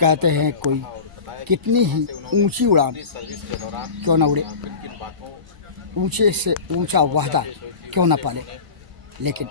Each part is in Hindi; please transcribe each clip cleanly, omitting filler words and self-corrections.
कहते हैं कोई कितनी ही ऊंची उड़ान क्यों न उड़े, ऊंचे से ऊंचा वाहदा क्यों न पाले, लेकिन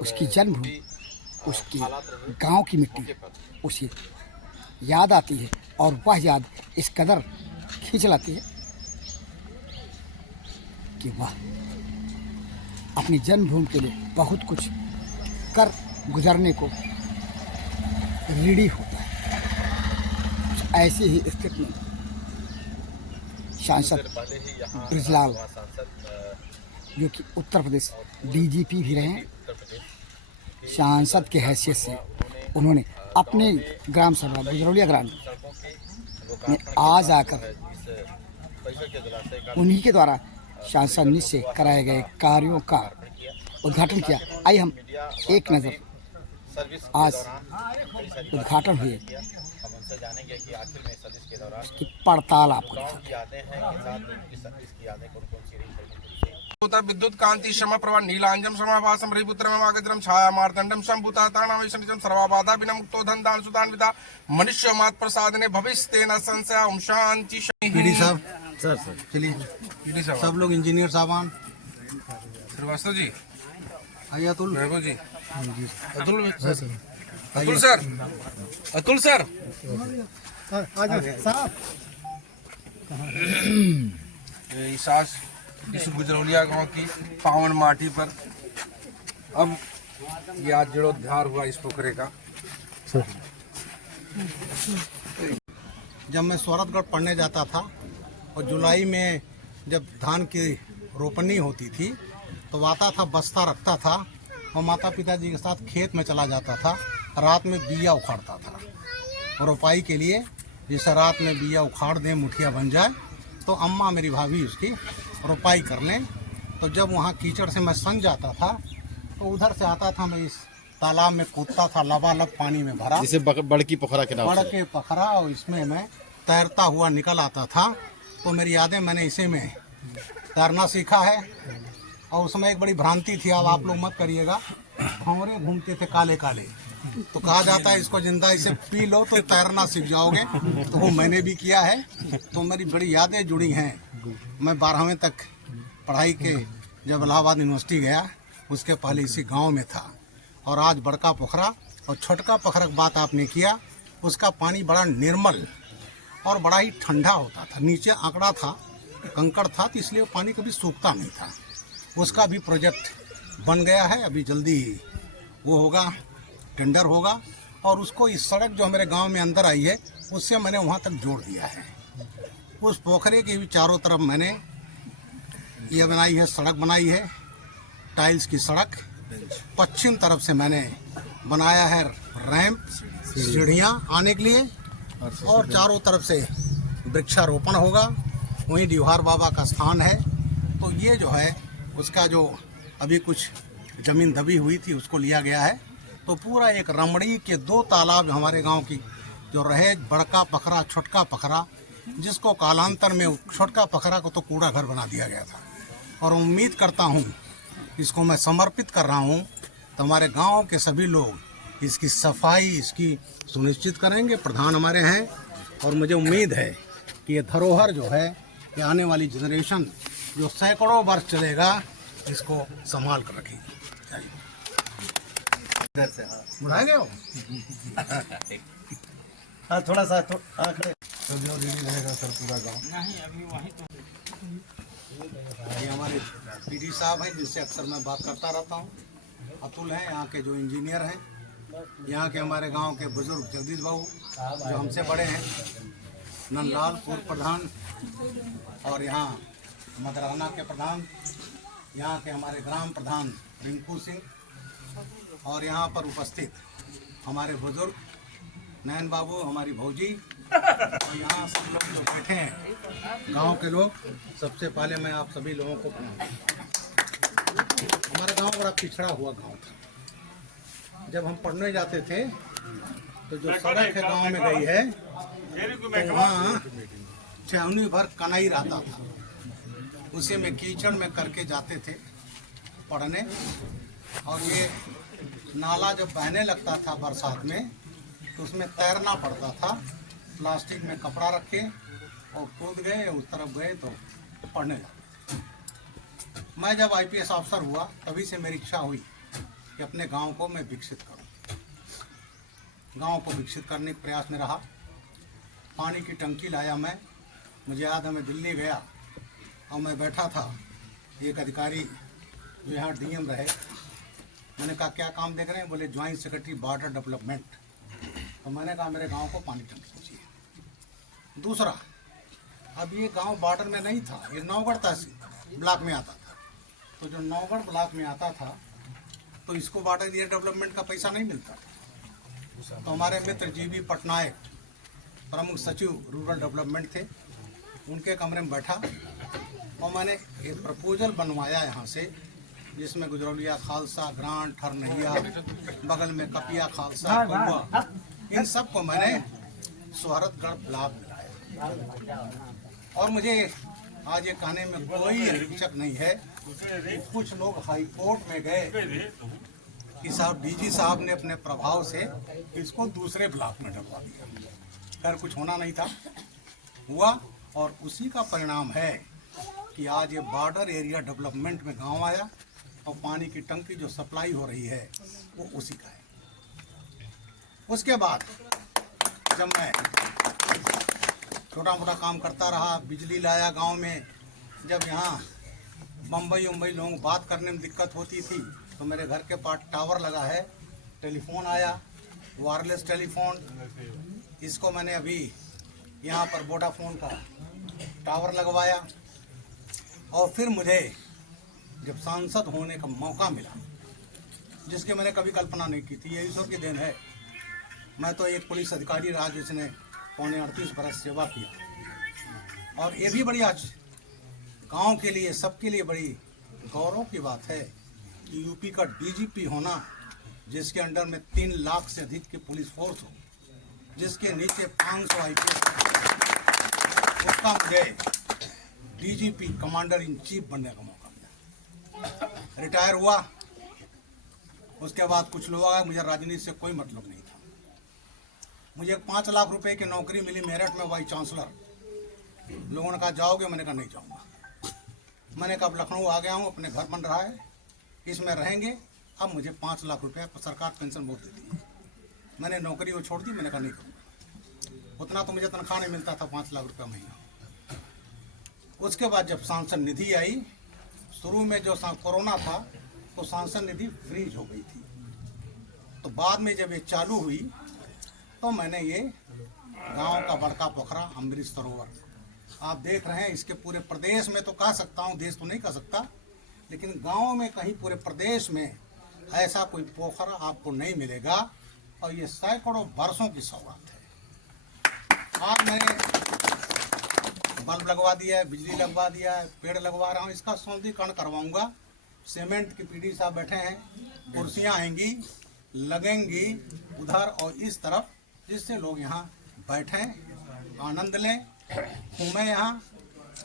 उसकी जन्मभूमि, उसकी गांव की मिट्टी उसे याद आती है और वह याद इस कदर खींच लाती है कि वह अपनी जन्मभूमि के लिए बहुत कुछ कर गुजरने को रेडी होता है। ऐसी ही स्थिति में सांसद ब्रिजलाल, जो कि उत्तर प्रदेश डीजीपी भी रहे हैं, सांसद के हैसियत से उन्होंने अपने ग्राम सभा गुजरौलिया ग्राम में आज आकर उन्हीं के द्वारा सांसद निधि से कराए गए कार्यों का उद्घाटन किया। आइए हम एक नज़र आज उद्घाटन हुए इसकी पड़ताल आपको विद्युत कांति शम प्रभा नीलांजम समाभासम रिपुत्रम छाया मार्तंडम शंभुताताणाम सर्वाबाधा बिना मुक्तो धन दान सुदान विदा मनुष्य मात प्रसादने भविष्य तेना संशय ओम शांति। पीडी साहब, सर चलिए पीडी साहब, सब लोग इंजीनियर साहबान, श्रीवास्तव जी, आइए अतुल, वैभव जी, अतुल अतुल सर, अतुल सर, सास इस गुजरौलिया गांव की पावन माटी पर अब ये आज जीर्णोद्धार हुआ इस पोखरे का। जब मैं स्वरतगढ़ पढ़ने जाता था और जुलाई में जब धान की रोपनी होती थी तो आता था, बस्ता रखता था और माता पिताजी के साथ खेत में चला जाता था। रात में बिया उखाड़ता था और रोपाई के लिए, जैसे रात में बिया उखाड़ दें, मुठिया बन जाए तो अम्मा मेरी भाभी उसकी रोपाई कर लें। तो जब वहाँ कीचड़ से मैं सन जाता था तो उधर से आता था, मैं इस तालाब में कूदता था, लबालब पानी में भरा, जिसे बड़की पोखरा के नाम से, बड़के पोखरा, और इसमें मैं तैरता हुआ निकल आता था। तो मेरी यादें, मैंने इसी में तैरना सीखा है। और उसमें एक बड़ी भ्रांति थी, अब आप लोग मत करिएगा, भंवरे घूमते थे काले काले, तो कहा जाता है इसको जिंदा इसे पी लो तो तैरना सीख जाओगे। तो वो मैंने भी किया है। तो मेरी बड़ी यादें जुड़ी हैं। मैं 12वीं तक पढ़ाई के जब इलाहाबाद यूनिवर्सिटी गया, उसके पहले इसी गांव में था। और आज बड़का पोखरा और छोटका पोखरा की बात आपने किया, उसका पानी बड़ा निर्मल और बड़ा ही ठंडा होता था। नीचे आंकड़ा था, कंकड़ था, तो इसलिए वो पानी कभी सूखता नहीं था। उसका भी प्रोजेक्ट बन गया है, अभी जल्दी वो होगा, टेंडर होगा। और उसको इस सड़क जो हमारे गांव में अंदर आई है, उससे मैंने वहां तक जोड़ दिया है। उस पोखरे के भी चारों तरफ मैंने ये बनाई है, सड़क बनाई है, टाइल्स की सड़क। पश्चिम तरफ से मैंने बनाया है रैंप, सीढ़ियाँ आने के लिए, और चारों तरफ से वृक्षारोपण होगा। वहीं डिहार बाबा का स्थान है। तो ये जो है उसका जो अभी कुछ ज़मीन दबी हुई थी उसको लिया गया है। तो पूरा एक रमणी के 2 तालाब हमारे गांव की जो रहे, बड़का पोखरा, छोटका पोखरा, जिसको कालांतर में छोटका पोखरा को तो कूड़ा घर बना दिया गया था। और उम्मीद करता हूं, इसको मैं समर्पित कर रहा हूं, तो हमारे गांव के सभी लोग इसकी सफाई इसकी सुनिश्चित करेंगे। प्रधान हमारे हैं और मुझे उम्मीद है कि ये धरोहर जो है, ये आने वाली जनरेशन जो सैकड़ों वर्ष चलेगा, इसको संभाल कर रखेगी। बुलाएंगे हो? हाँ, थोड़ा सा तो जो रेडी रहेगा सर पूरा गाँव। ये हमारे पीडी साहब हैं, जिनसे अक्सर मैं बात करता रहता हूँ। अतुल हैं, यहाँ के जो इंजीनियर हैं। यहाँ के हमारे गांव के बुजुर्ग जगदीश बाबू, जो हमसे बड़े हैं, नंदलाल पूर्व प्रधान, और यहाँ मदराना के प्रधान, यहाँ के हमारे ग्राम प्रधान रिंकू सिंह, और यहाँ पर उपस्थित हमारे बुजुर्ग नैन बाबू, हमारी भौजी, और यहाँ सब लोग जो बैठे हैं गांव के लोग। सबसे पहले मैं आप सभी लोगों को हमारा गांव बड़ा पिछड़ा हुआ गांव था। जब हम पढ़ने जाते थे तो जो सड़क है गांव में गई है, तो वहाँ छावनी भर कनाई रहता था, उसे में कीचड़ में करके जाते थे पढ़ने। और ये नाला जब बहने लगता था बरसात में, तो उसमें तैरना पड़ता था। प्लास्टिक में कपड़ा रखे और कूद गए, उस तरफ गए तो पढ़ने लगे। मैं जब IPS ऑफिसर हुआ तभी से मेरी इच्छा हुई कि अपने गांव को मैं विकसित करूं। गांव को विकसित करने के प्रयास में रहा। पानी की टंकी लाया मैं। मुझे याद है मैं दिल्ली गया और मैं बैठा था, एक अधिकारी जो यहाँ DM रहे, मैंने कहा क्या काम देख रहे हैं? बोले ज्वाइंट सेक्रेटरी बॉर्डर डेवलपमेंट। तो मैंने कहा मेरे गांव को पानी टंकी चाहिए। दूसरा, अब ये गांव बॉर्डर में नहीं था, ये नौगढ़ तहसील ब्लॉक में आता था। तो जो नौगढ़ ब्लॉक में आता था तो इसको बॉर्डर एरिया डेवलपमेंट का पैसा नहीं मिलता था। तो हमारे मित्र GB पटनायक प्रमुख सचिव रूरल डेवलपमेंट थे, उनके कमरे में बैठा और मैंने एक प्रपोजल बनवाया यहाँ से, जिसमें गुजरौलिया खालसा, ग्रांट, हरनहिया, बगल में कपिया खालसा, कौआ, इन सब को मैंने सोहरतगढ़ ब्लॉक मिलाया। और मुझे आज ये कहने में कोई हिचक नहीं है कि कुछ लोग हाई कोर्ट में गए कि साहब DG साहब ने अपने प्रभाव से इसको दूसरे ब्लॉक में डलवा दिया। खैर कुछ होना नहीं था, हुआ, और उसी का परिणाम है कि आज ये बॉर्डर एरिया डेवलपमेंट में गांव आया और पानी की टंकी जो सप्लाई हो रही है वो उसी का है। उसके बाद जब मैं छोटा मोटा काम करता रहा, बिजली लाया गांव में। जब यहाँ बम्बई लोग बात करने में दिक्कत होती थी तो मेरे घर के पास टावर लगा है, टेलीफोन आया, वायरलेस टेलीफोन। इसको मैंने अभी यहाँ पर वोडाफोन का टावर लगवाया। और फिर मुझे जब सांसद होने का मौका मिला, जिसके मैंने कभी कल्पना नहीं की थी, ये ईश्वर की देन है। मैं तो एक पुलिस अधिकारी रहा जिसने पौने 38 बरस सेवा किया। और ये भी बड़ी आज गांव के लिए, सबके लिए बड़ी गौरव की बात है कि यूपी का DGP होना, जिसके अंडर में 3 लाख से अधिक की पुलिस फोर्स हो, जिसके नीचे 500 IPS, उसका मुझे DGP कमांडर इन चीफ बनने का मौका मिला। रिटायर हुआ, उसके बाद कुछ लोग आए, मुझे राजनीति से कोई मतलब नहीं था। मुझे 5 लाख रुपए की नौकरी मिली मेरठ में, वाइस चांसलर। लोगों ने कहा जाओगे? मैंने कहा नहीं जाऊंगा। मैंने कहा अब लखनऊ आ गया हूँ, अपने घर बन रहा है, इसमें रहेंगे, अब मुझे 5 लाख रुपया सरकार पेंशन बोर्ड देती है। मैंने नौकरी वो छोड़ दी। मैंने कहा नहीं करूँगा, उतना तो मुझे तनख्वाह नहीं मिलता था, 5 लाख रुपया महीना। उसके बाद जब सांसद निधि आई, शुरू में जो कोरोना था तो सांसद निधि फ्रीज हो गई थी। तो बाद में जब ये चालू हुई तो मैंने ये गांव का बड़का पोखरा, अमृत सरोवर, आप देख रहे हैं, इसके पूरे प्रदेश में तो कह सकता हूँ, देश तो नहीं कह सकता, लेकिन गांव में कहीं पूरे प्रदेश में ऐसा कोई पोखरा आपको नहीं मिलेगा। और ये सैकड़ों वर्षों की सौगात है। आज मैंने बल्ब लगवा दिया है, बिजली लगवा दिया है, पेड़ लगवा रहा हूँ, इसका सौंदर्यीकरण करवाऊंगा। सीमेंट की पीढ़ी साहब बैठे हैं, कुर्सियाँ आएंगी, लगेंगी उधर और इस तरफ, जिससे लोग यहाँ बैठें, आनंद लें, घूमें। यहाँ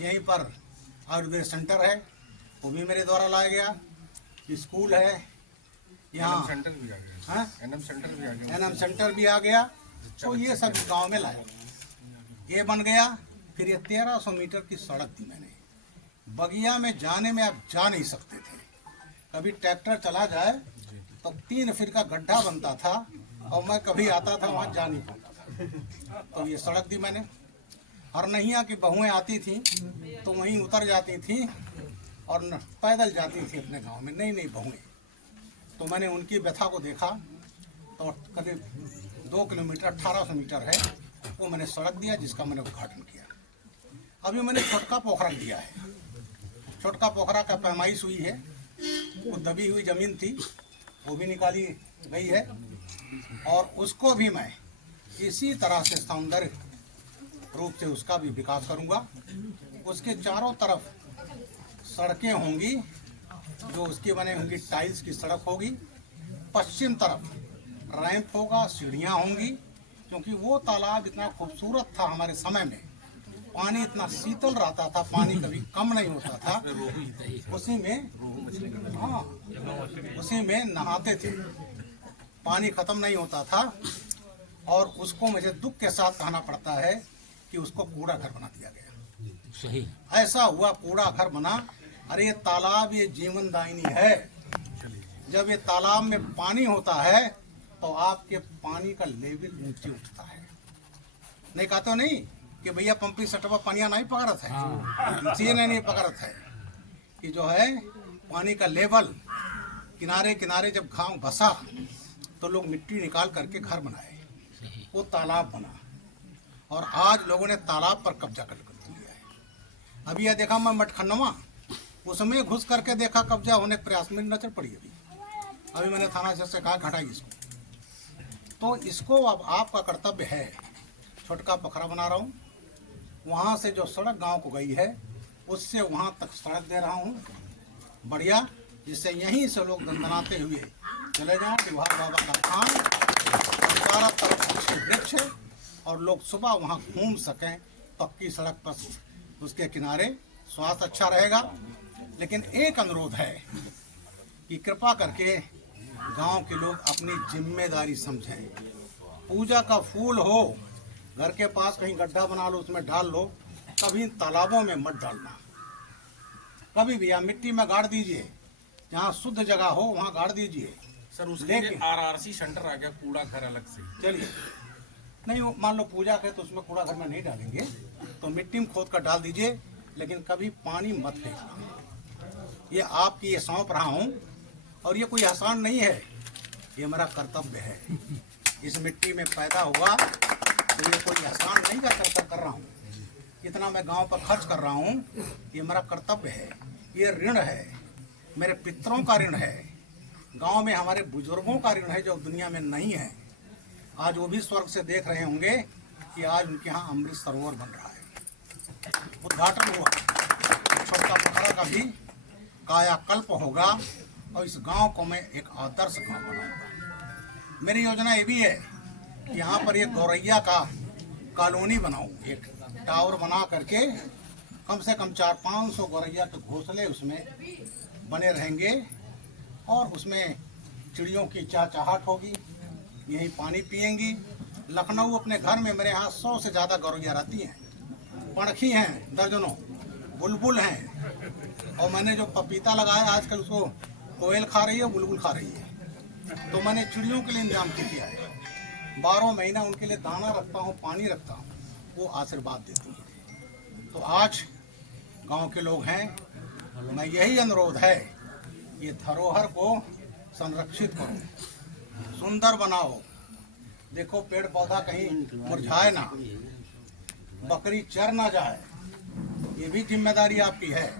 यहीं पर आयुर्वेद सेंटर है, वो भी मेरे द्वारा लाया गया। स्कूल है यहाँ, सेंटर भी आ गया, NM सेंटर भी आ गया, NM सेंटर भी आ गया। तो ये सब गांव में लाया, ये बन गया। फिर ये 1300 मीटर की सड़क दी मैंने। बगिया में जाने में आप जा नहीं सकते थे, कभी ट्रैक्टर चला जाए तो 3 फीट का गड्ढा बनता था और मैं कभी आता था वहाँ जा नहीं पाता था। तो ये सड़क दी मैंने। हरनहिया की बहुएं आती थी तो वहीं उतर जाती थी और पैदल जाती थी अपने गांव में, नई नई बहुएं। तो मैंने उनकी व्यथा को देखा। तो करीब 2 किलोमीटर 1800 मीटर है, वो मैंने सड़क दिया, जिसका मैंने उद्घाटन किया। अभी मैंने छोटका पोखरा दिया है। छोटका पोखरा का पैमाइश हुई है, वो दबी हुई जमीन थी, वो भी निकाली गई है। और उसको भी मैं इसी तरह से सौंदर्य रूप से उसका भी विकास करूंगा। उसके चारों तरफ सड़कें होंगी, जो उसकी बने होंगी, टाइल्स की सड़क होगी। पश्चिम तरफ रैंप होगा, सीढ़ियाँ होंगी, क्योंकि वो तालाब इतना खूबसूरत था हमारे समय में, पानी इतना शीतल रहता था, पानी कभी कम नहीं होता था। उसी में, हाँ, उसी में नहाते थे, पानी खत्म नहीं होता था। और उसको मुझे दुख के साथ कहना पड़ता है कि उसको कूड़ा घर बना दिया गया। सही ऐसा हुआ कूड़ा घर बना। अरे ये तालाब ये जीवनदायिनी है। जब ये तालाब में पानी होता है तो आपके पानी का लेवल ऊंचे उठता है। नहीं कहते नहीं कि भैया पंपी सटवा पानिया नहीं पकड़त है, इसलिए नहीं पकड़त है कि जो है पानी का लेवल किनारे किनारे जब घाव बसा तो लोग मिट्टी निकाल करके घर बनाए, वो तालाब बना। और आज लोगों ने तालाब पर कब्जा कर लिया है। अभी यह देखा मैं मटखन्नवा, उसमें घुस करके देखा कब्जा होने के प्रयास में नजर पड़ी। अभी मैंने थाना से कहा घटाई इसको। तो इसको अब आपका कर्तव्य है। छोटका पोखरा बना रहा हूँ, वहाँ से जो सड़क गांव को गई है उससे वहाँ तक सड़क दे रहा हूँ बढ़िया, जिससे यहीं से लोग दंदनाते हुए चले जाएं। विभाग बाबा का स्थान, चारों तरफ अच्छे वृक्ष है और लोग सुबह वहाँ घूम सकें पक्की सड़क पर, उसके किनारे स्वास्थ्य अच्छा रहेगा। लेकिन एक अनुरोध है कि कृपा करके गांव के लोग अपनी जिम्मेदारी समझें। पूजा का फूल हो, घर के पास कहीं गड्ढा बना लो, उसमें डाल लो, कभी तालाबों में मत डालना कभी भी। या मिट्टी में गाड़ दीजिए, जहाँ शुद्ध जगह हो वहाँ गाड़ दीजिए। सर उसके लिए आरआरसी सेंटर आ गया, कूड़ा घर अलग से। चलिए नहीं, मान लो पूजा के तो उसमें कूड़ा घर में नहीं डालेंगे तो मिट्टी में खोद कर डाल दीजिए, लेकिन कभी पानी मत फेंकना। ये आपकी ये सौंप रहा हूँ और ये कोई आसान नहीं है, ये मेरा कर्तव्य है। इस मिट्टी में पैदा हुआ तो ये कोई आसान नहीं कर रहा हूँ। इतना मैं गांव पर खर्च कर रहा हूँ, ये मेरा कर्तव्य है। ये ऋण है, मेरे पितरों का ऋण है, गांव में हमारे बुजुर्गों का ऋण है जो दुनिया में नहीं है। आज वो भी स्वर्ग से देख रहे होंगे कि आज उनके यहाँ अमृत सरोवर बन रहा है, उद्घाटन हुआ। छोटा पोखरा का भी कायाकल्प होगा और इस गांव को मैं एक आदर्श गांव बनाऊंगा। मेरी योजना ये भी है कि यहाँ पर एक गौरैया का कॉलोनी बनाऊं, एक टावर बना करके कम से कम 400-500 गौरैया के घोंसले उसमें बने रहेंगे और उसमें चिड़ियों की चहचहाट होगी, यहीं पानी पिएंगी। लखनऊ अपने घर में मेरे यहाँ 100 से ज़्यादा गौरैया रहती हैं, पणखी हैं दर्जनों, बुलबुल हैं। और मैंने जो पपीता लगाया आजकल उसको कोयल खा रही है, बुलबुल खा रही है। तो मैंने चिड़ियों के लिए इंतजाम किया है। 12 महीना उनके लिए दाना रखता हूँ, पानी रखता हूँ, वो आशीर्वाद देती हैं। तो आज गांव के लोग हैं, मैं यही अनुरोध है, ये धरोहर को संरक्षित करो, सुंदर बनाओ। देखो पेड़ पौधा कहीं मुरझाए ना, बकरी चर ना जाए, ये भी जिम्मेदारी आपकी है।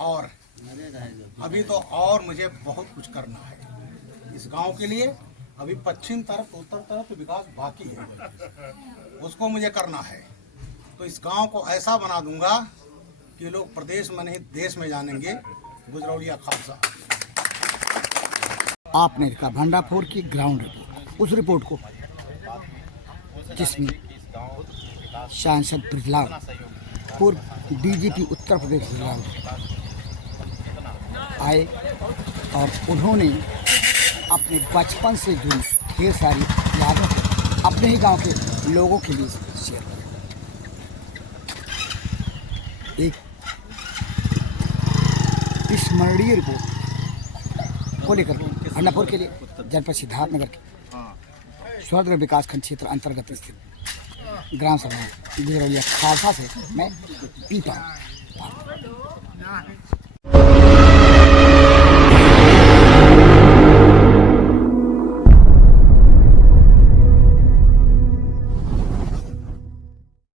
और अभी तो और मुझे बहुत कुछ करना है इस गांव के लिए। अभी पश्चिम तरफ उत्तर तरफ विकास बाकी है, उसको मुझे करना है। तो इस गांव को ऐसा बना दूंगा कि लोग प्रदेश में नहीं देश में जानेंगे गुजरौलिया खालसा। आपने देखा भंडारपुर की ग्राउंड रिपोर्ट। उस रिपोर्ट को जिसमें सांसद ब्रजलाल, पूर्व डीजीपी उत्तर प्रदेश ब्रजलाल आए और उन्होंने अपने बचपन से जुड़ी ढेर सारी यादों को अपने ही गांव के लोगों के लिए शेयर किया। एक स्मरणीय रिपोर्ट को लेकर भंडारपुर के लिए जनपद सिद्धार्थनगर के स्वर्ग विकास खंड क्षेत्र अंतर्गत स्थित ग्राम सभा गुजरौलिया खालसा से मैं पीता हूँ।